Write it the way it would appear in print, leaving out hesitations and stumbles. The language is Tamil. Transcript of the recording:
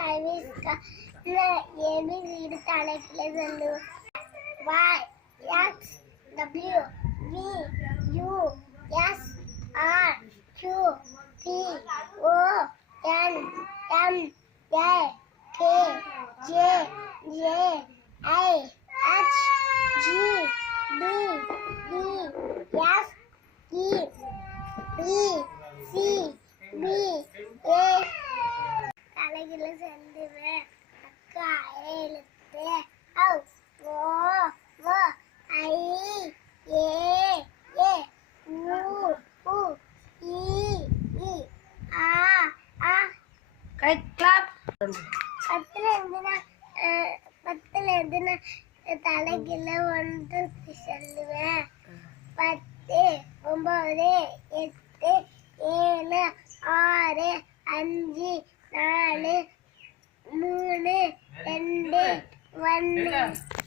கைவிஸ்கா ஏபி வீடு தலைக்கில சொல்லு Y X W V U S R Q P O N M A K J I H G B E F E E C B A தலைகில செந்துவேன் அக்கா எழுத்து ஔ ஓ ஓ ஐ ஏ ஏ ஊ ஊ ஈ ஈ ஆ ஆ கை கிளாப். பத்துல இருந்து தலைகில ஒன்று சொல்லுவேன் 10 9 8 7 6 5 4 3 2 1